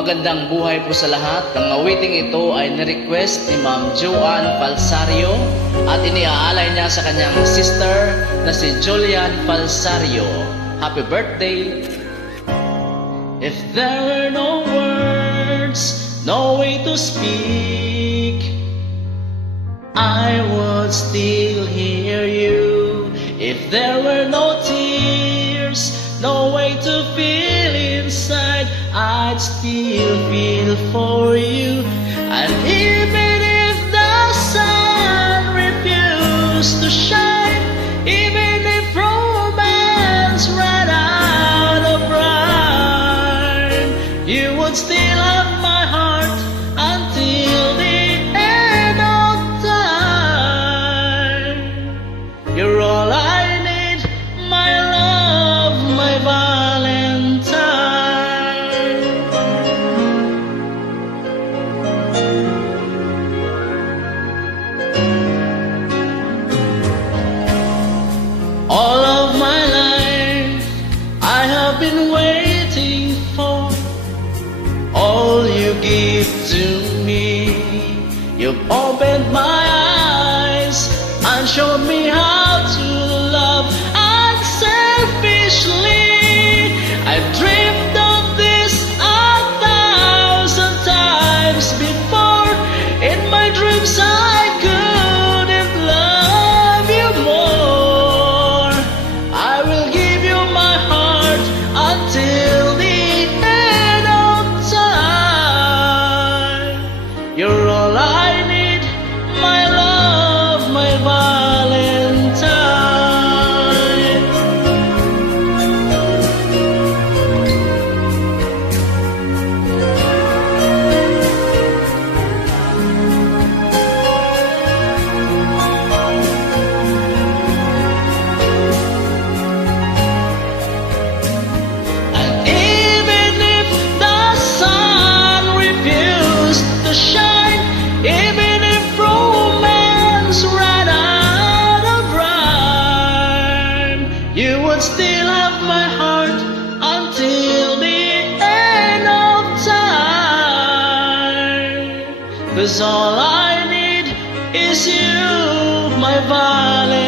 Magandang buhay po sa lahat. Ang awiting ito ay nirequest ni Ma'am Joanne Falsario at iniaalay niya sa kanyang sister na si Julian Falsario. Happy birthday! If there were no words, no way to speak, I would still hear you. If there were no tears, no way to feel inside, I'd still feel for you. And even if the sun refused to shine, even if romance ran out of rhyme, you would still have my heart until the end of time. You're all I need, my love, my Valentine. All of my life I have been waiting for all you give to me. You've opened my eyes and showed me how to love unselfishly. I've dreamed of this 1,000 times before. In my dreams I couldn't love you more. I will give you my heart until the end of time. You're all I need, my love, my Valentine. And even if the sun refused to shine, even if romance ran out of rhyme, you would still have my heart until the end of time. 'Cause all I need is you, my Valentine.